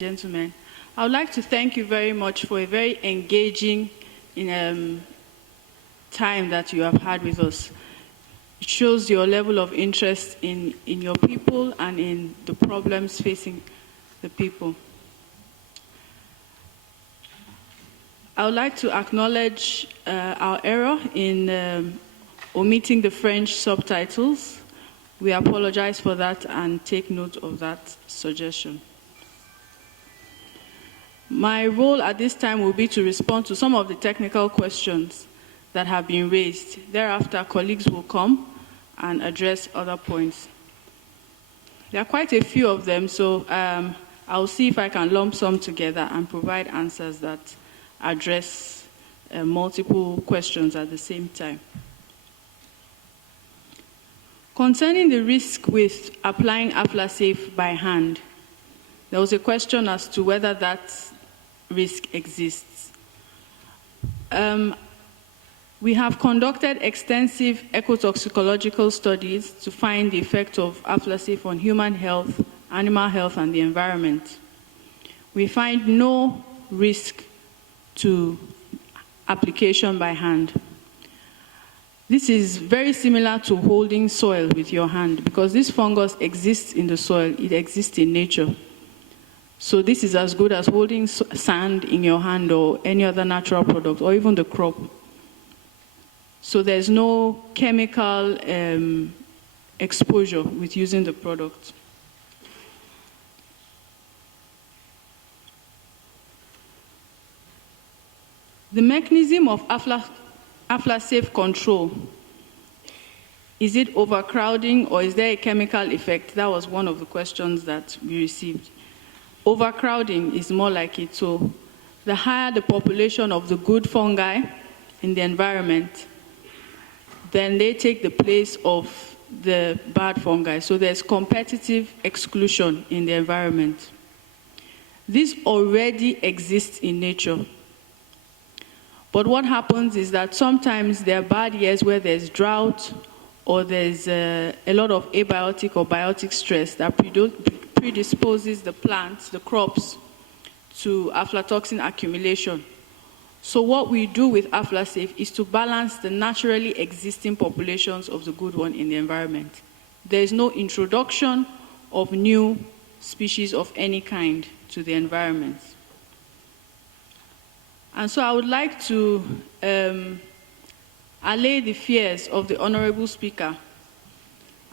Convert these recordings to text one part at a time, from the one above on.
Gentlemen, I would like to thank you very much for a very engaging time that you have had with us. It shows your level of interest in your people and in the problems facing the people. I would like to acknowledge our error in omitting the French subtitles. We apologize for that and take note of that suggestion. My role at this time will be to respond to some of the technical questions that have been raised. Thereafter, colleagues will come and address other points. There are quite a few of them, so I'll see if I can lump some together and provide answers that address multiple questions at the same time. Concerning the risk with applying Aflasafe by hand, there was a question as to whether that risk exists. We have conducted extensive ecotoxicological studies to find the effect of Aflasafe on human health, animal health, and the environment. We find no risk to application by hand. This is very similar to holding soil with your hand because this fungus exists in the soil, it exists in nature. So this is as good as holding sand in your hand or any other natural product or even the crop. So there's no chemical exposure with using the product. The mechanism of Aflasafe control, is it overcrowding or is there a chemical effect? That was one of the questions that we received. Overcrowding is more like it. So the higher the population of the good fungi in the environment, then they take the place of the bad fungi. So there's competitive exclusion in the environment. This already exists in nature. But what happens is that sometimes there are bad years where there's drought or there's a lot of abiotic or biotic stress that predisposes the plants, the crops, to aflatoxin accumulation. So what we do with Aflasafe is to balance the naturally existing populations of the good one in the environment. There is no introduction of new species of any kind to the environment. And so I would like to allay the fears of the Honorable Speaker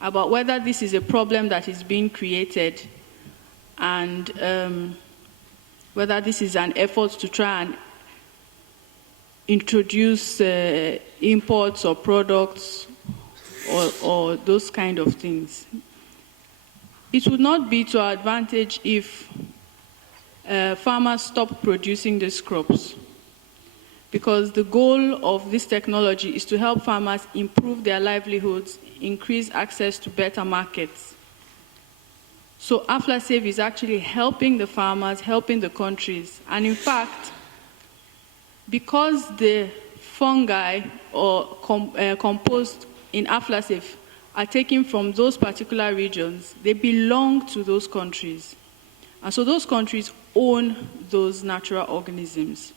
about whether this is a problem that is being created and whether this is an effort to try and introduce imports or products or those kind of things. It would not be to our advantage if farmers stop producing these crops, because the goal of this technology is to help farmers improve their livelihoods, increase access to better markets. So Aflasafe is actually helping the farmers, helping the countries. And in fact, because the fungi or composed in Aflasafe are taken from those particular regions, they belong to those countries. And so those countries own those natural organisms.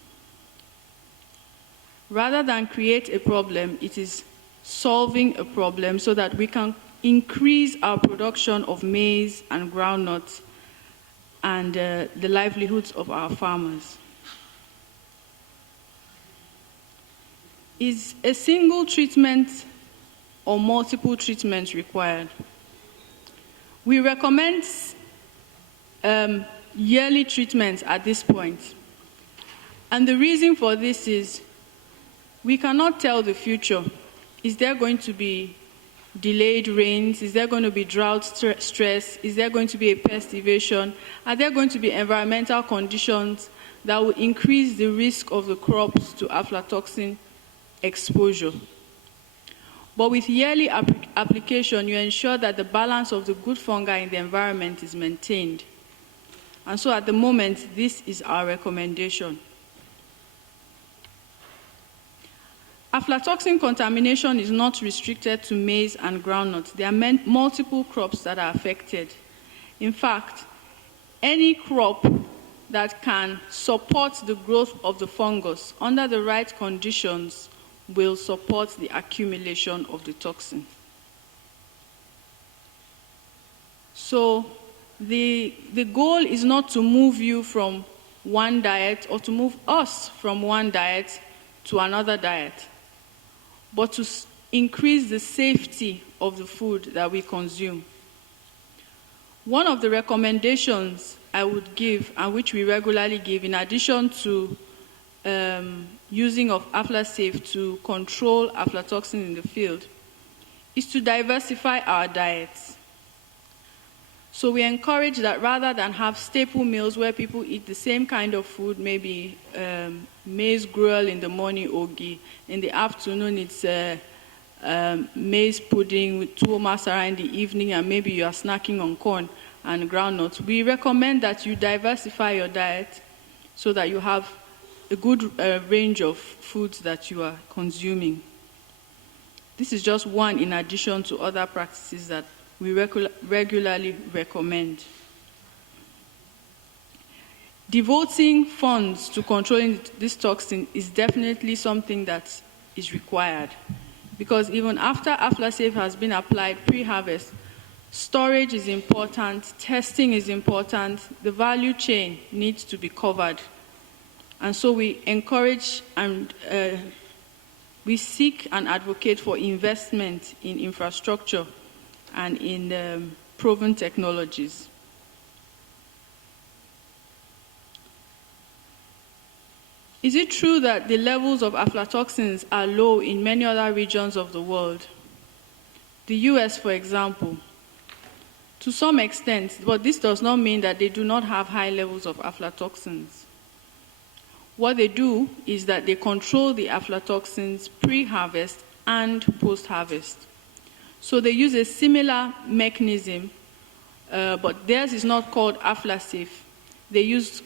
Rather than create a problem, it is solving a problem so that we can increase our production of maize and groundnuts and the livelihoods of our farmers. Is a single treatment or multiple treatments required? We recommend yearly treatments at this point. And the reason for this is we cannot tell the future. Is there going to be delayed rains? Is there going to be drought stress? Is there going to be a pest invasion? Are there going to be environmental conditions that will increase the risk of the crops to aflatoxin exposure? But with yearly application, you ensure that the balance of the good fungi in the environment is maintained. And so at the moment, this is our recommendation. Aflatoxin contamination is not restricted to maize and groundnuts. There are multiple crops that are affected. In fact, any crop that can support the growth of the fungus under the right conditions will support the accumulation of the toxin. So the goal is not to move you from one diet or to move us from one diet to another diet, but to increase the safety of the food that we consume. One of the recommendations I would give, and which we regularly give, in addition to using of Aflasafe to control aflatoxin in the field, is to diversify our diets. So we encourage that rather than have staple meals where people eat the same kind of food, maybe maize gruel in the morning, ogi, in the afternoon it's maize pudding with tuwo masara in the evening, and maybe you are snacking on corn and groundnuts. We recommend that you diversify your diet so that you have a good range of foods that you are consuming. This is just one in addition to other practices that we regularly recommend. Devoting funds to controlling this toxin is definitely something that is required, because even after Aflasafe has been applied pre-harvest, storage is important, testing is important, the value chain needs to be covered. And so we encourage and we seek and advocate for investment in infrastructure and in proven technologies. Is it true that the levels of aflatoxins are low in many other regions of the world? The US, for example. To some extent, but this does not mean that they do not have high levels of aflatoxins. What they do is that they control the aflatoxins pre-harvest and post-harvest. So they use a similar mechanism, but theirs is not called Aflasafe. They use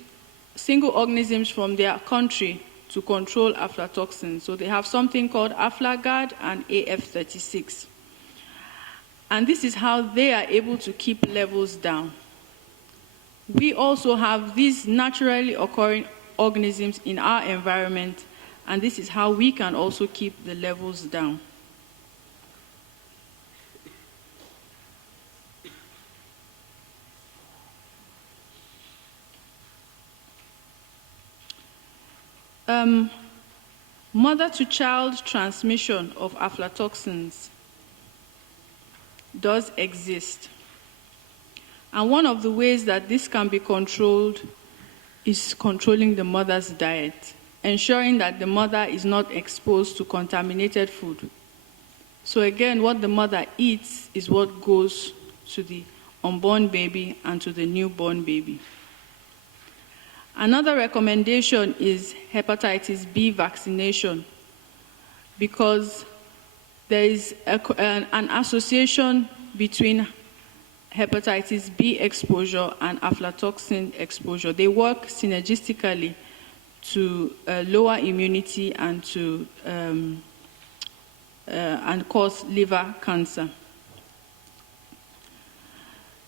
single organisms from their country to control aflatoxins. So they have something called Aflagard and AF36. And this is how they are able to keep levels down. We also have these naturally occurring organisms in our environment, and this is how we can also keep the levels down. Mother-to-child transmission of aflatoxins does exist. And one of the ways that this can be controlled is controlling the mother's diet, ensuring that the mother is not exposed to contaminated food. So again, what the mother eats is what goes to the unborn baby and to the newborn baby. Another recommendation is hepatitis B vaccination, because there is an association between hepatitis B exposure and aflatoxin exposure. They work synergistically to lower immunity and to and cause liver cancer.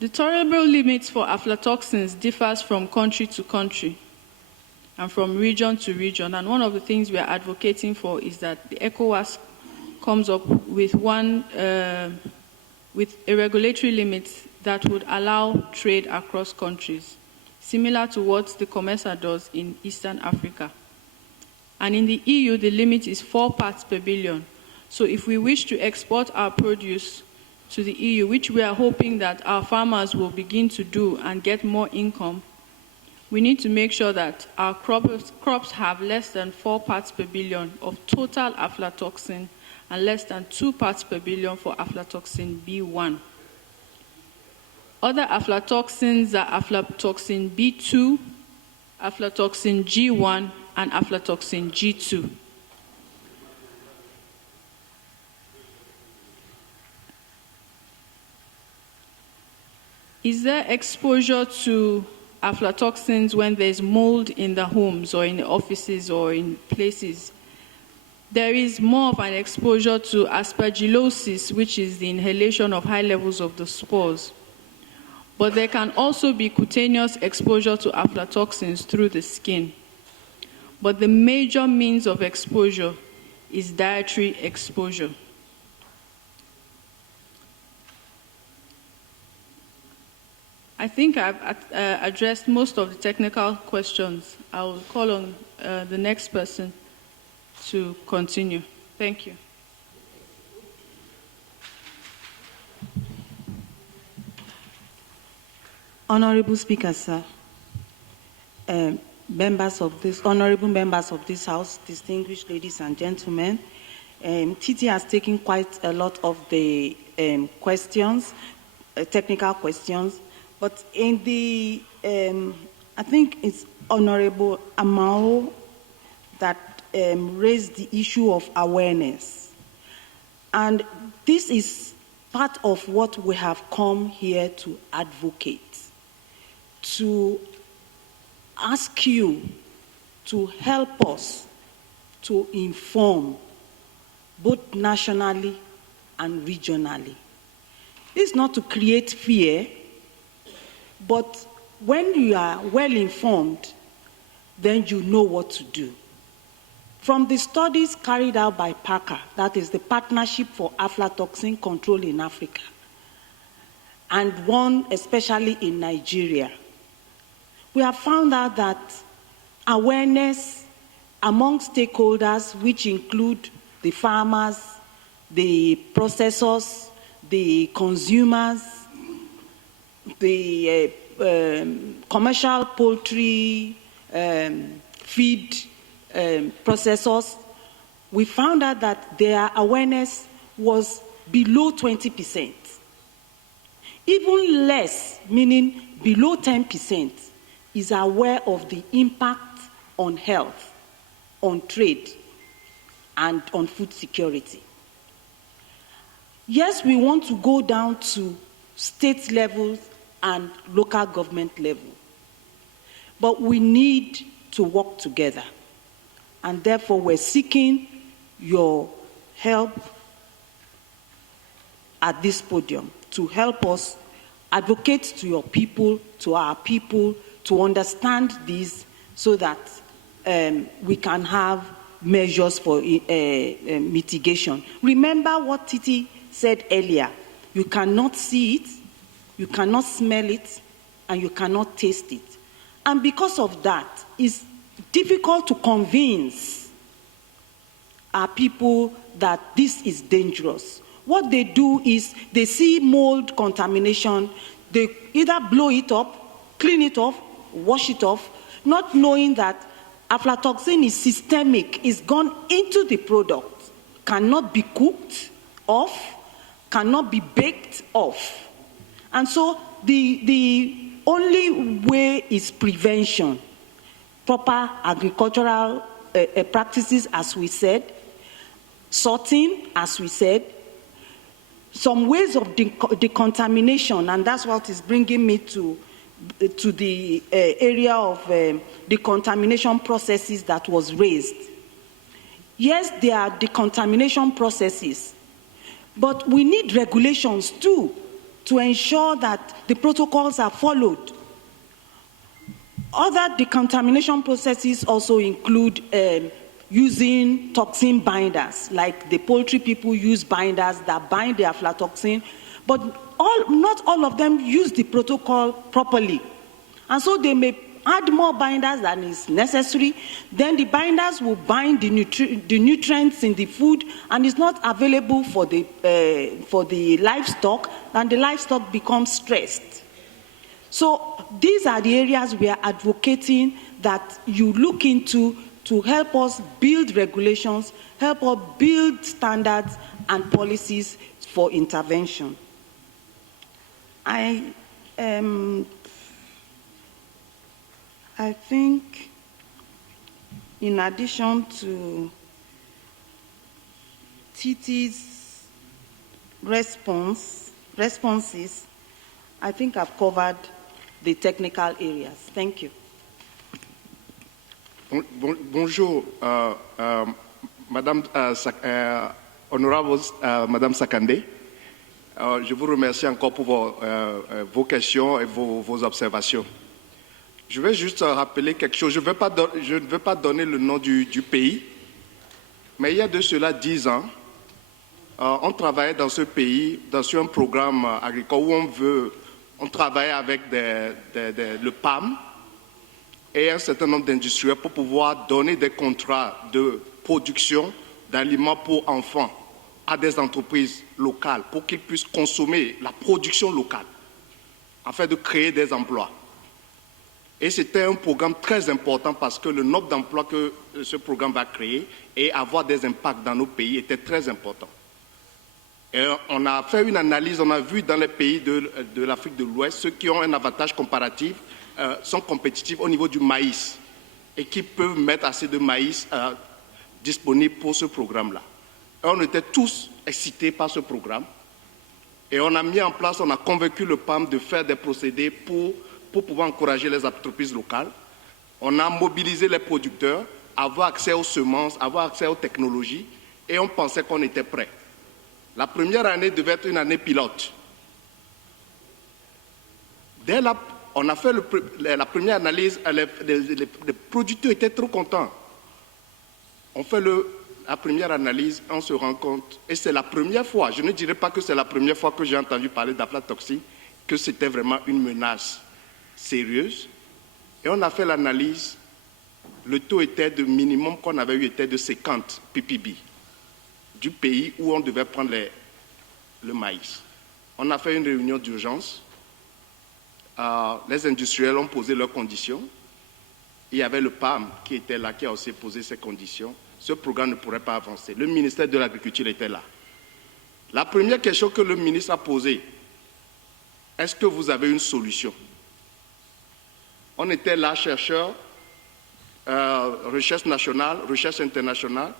The tolerable limits for aflatoxins differs from country to country and from region to region. And one of the things we are advocating for is that the ECOWAS comes up with with a regulatory limit that would allow trade across countries, similar to what the COMESA does in Eastern Africa. And in the EU, the limit is 4 parts per billion. So if we wish to export our produce to the EU, which we are hoping that our farmers will begin to do and get more income, we need to make sure that our crops have less than 4 parts per billion of total aflatoxin and less than 2 parts per billion for aflatoxin B1. Other aflatoxins are aflatoxin B2, aflatoxin G1, and aflatoxin G2. Is there exposure to aflatoxins when there's mold in the homes or in the offices or in places? There is more of an exposure to aspergillosis, which is the inhalation of high levels of the spores. but there can also be cutaneous exposure to aflatoxins through the skin. But the major means of exposure is dietary exposure. I think I've addressed most of the technical questions. I will call on the next person to continue. Thank you. Honorable Speaker, sir, honorable members of this House, distinguished ladies and gentlemen, TT has taken quite a lot of the questions, technical questions, but in the, I think it's Honorable Amao that raised the issue of awareness. And this is part of what we have come here to advocate, to ask you to help us to inform both nationally and regionally. It's not to create fear, but when you are well informed, then you know what to do. From the studies carried out by PACA, that is the Partnership for Aflatoxin Control in Africa, and one especially in Nigeria, we have found out that awareness among stakeholders, which include the farmers, the processors, the consumers, the commercial poultry, feed processors, we found out that their awareness was below 20%. Even less, meaning below 10%, is aware of the impact on health, on trade, and on food security. Yes, we want to go down to state levels and local government level, but we need to work together. And therefore, we're seeking your help at this podium to help us advocate to your people, to our people, to understand this so that we can have measures for mitigation. Remember what Titi said earlier. You cannot see it, you cannot smell it, and you cannot taste it. And because of that, it's difficult to convince our people that this is dangerous. What they do is they see mold contamination, they either blow it up, clean it off, wash it off, not knowing that aflatoxin is systemic, is gone into the product, cannot be cooked off, cannot be baked off. And so the only way is prevention, proper agricultural practices, as we said, sorting, as we said, some ways of decontamination, and that's what is bringing me to the area of decontamination processes that was raised. Yes, there are decontamination processes, but we need regulations too to ensure that the protocols are followed. Other decontamination processes also include using toxin binders, like the poultry people use binders that bind the aflatoxin, but not all of them use the protocol properly. And so they may add more binders than is necessary, then the binders will bind the nutrients in the food and is not available for the livestock, and the livestock becomes stressed. So these are the areas we are advocating that you look into to help us build regulations, help us build standards and policies for intervention. I think, in addition to TT's responses, I think I've covered the technical areas. Thank you. Bonjour, Madame Honorable Madame Sakande. Je vous remercie encore pour vos questions et vos observations. Je vais juste rappeler quelque chose. Je ne veux pas donner le nom du pays, mais il y a de cela 10 ans, on travaillait dans ce pays, sur un programme agricole où on travaillait avec le PAM et un certain nombre d'industriels pour pouvoir donner des contrats de production d'aliments pour enfants à des entreprises locales pour qu'ils puissent consommer la production locale afin de créer des emplois. Et c'était un programme très important parce que le nombre d'emplois que ce programme va créer et avoir des impacts dans nos pays était très important. Et on a fait une analyse, on a vu dans les pays de l'Afrique de l'Ouest, ceux qui ont un avantage comparatif sont compétitifs au niveau du maïs et qui peuvent mettre assez de maïs disponible pour ce programme-là. On était tous excités par ce programme et on a mis en place, on a convaincu le PAM de faire des procédés pour pouvoir encourager les entreprises locales. On a mobilisé les producteurs, avoir accès aux semences, avoir accès aux technologies et on pensait qu'on était prêt. La première année devait être une année pilote. Dès là, on a fait la première analyse, les producteurs étaient trop contents. On fait la première analyse, on se rend compte, et c'est la première fois, je ne dirais pas que c'est la première fois que j'ai entendu parler d'aflatoxine, que c'était vraiment une menace sérieuse. Et on a fait l'analyse, le taux était de minimum qu'on avait eu était de 50 ppb du pays où on devait prendre le maïs. On a fait une réunion d'urgence, les industriels ont posé leurs conditions, il y avait le PAM qui était là, qui a aussi posé ses conditions. Ce programme ne pourrait pas avancer. Le ministère de l'Agriculture était là. La première question que le ministre a posée, est-ce que vous avez une solution? On était là, chercheurs, recherche nationale, recherche internationale.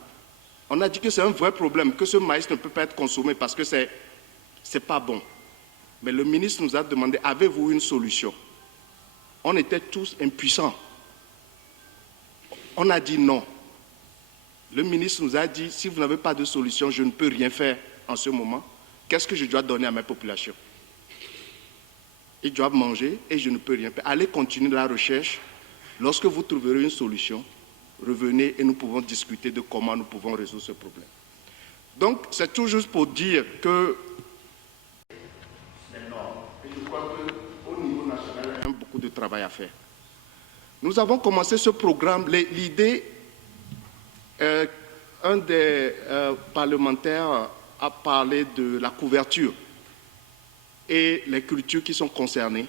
On a dit que c'est un vrai problème, que ce maïs ne peut pas être consommé parce que c'est pas bon. Mais le ministre nous a demandé, avez-vous une solution? On était tous impuissants. On a dit non. Le ministre nous a dit, si vous n'avez pas de solution, je ne peux rien faire en ce moment. Qu'est-ce que je dois donner à ma population? Ils doivent manger et je ne peux rien faire. Allez continuer la recherche. Lorsque vous trouverez une solution, revenez et nous pouvons discuter de comment nous pouvons résoudre ce problème. Donc, c'est tout juste pour dire que c'est énorme. Et je crois qu'au niveau national, il y a beaucoup de travail à faire. Nous avons commencé ce programme. L'idée, un des parlementaires a parlé de la couverture et les cultures qui sont concernées.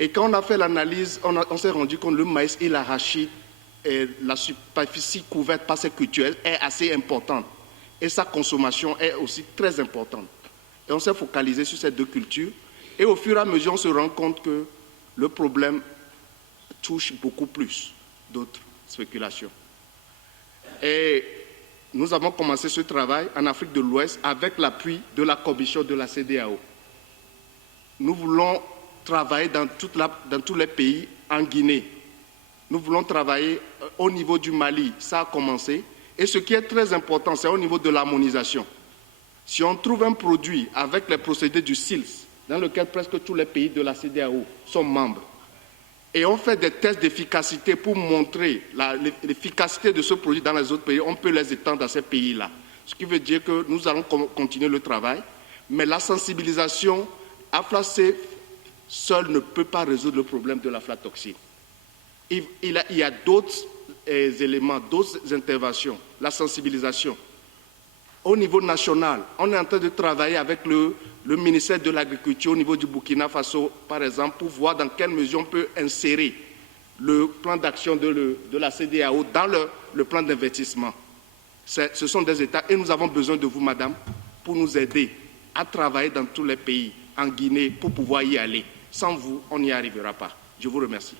Et quand on a fait l'analyse, on s'est rendu compte que le maïs et l'arachide, la superficie couverte par ces cultures est assez importante. Et sa consommation est aussi très importante. Et on s'est focalisé sur ces deux cultures. Et au fur et à mesure, on se rend compte que le problème touche beaucoup plus d'autres spéculations. Et nous avons commencé ce travail en Afrique de l'Ouest avec l'appui de la commission de la CEDEAO. Nous voulons travailler dans tous les pays, en Guinée. Nous voulons travailler au niveau du Mali, ça a commencé. Et ce qui est très important, c'est au niveau de l'harmonisation. Si on trouve un produit avec les procédés du SILS, dans lequel presque tous les pays de la CEDEAO sont membres, et on fait des tests d'efficacité pour montrer l'efficacité de ce produit dans les autres pays, on peut les étendre à ces pays-là. Ce qui veut dire que nous allons continuer le travail, mais la sensibilisation AflaSafe seul ne peut pas résoudre le problème de l'aflatoxine. Il y a d'autres éléments, d'autres interventions, la sensibilisation. Au niveau national, on est en train de travailler avec le ministère de l'Agriculture au niveau du Burkina Faso, par exemple, pour voir dans quelle mesure on peut insérer le plan d'action de la CEDEAO dans le plan d'investissement. Ce sont des États et nous avons besoin de vous, madame, pour nous aider à travailler dans tous les pays, en Guinée, pour pouvoir y aller. Sans vous, on n'y arrivera pas. Je vous remercie.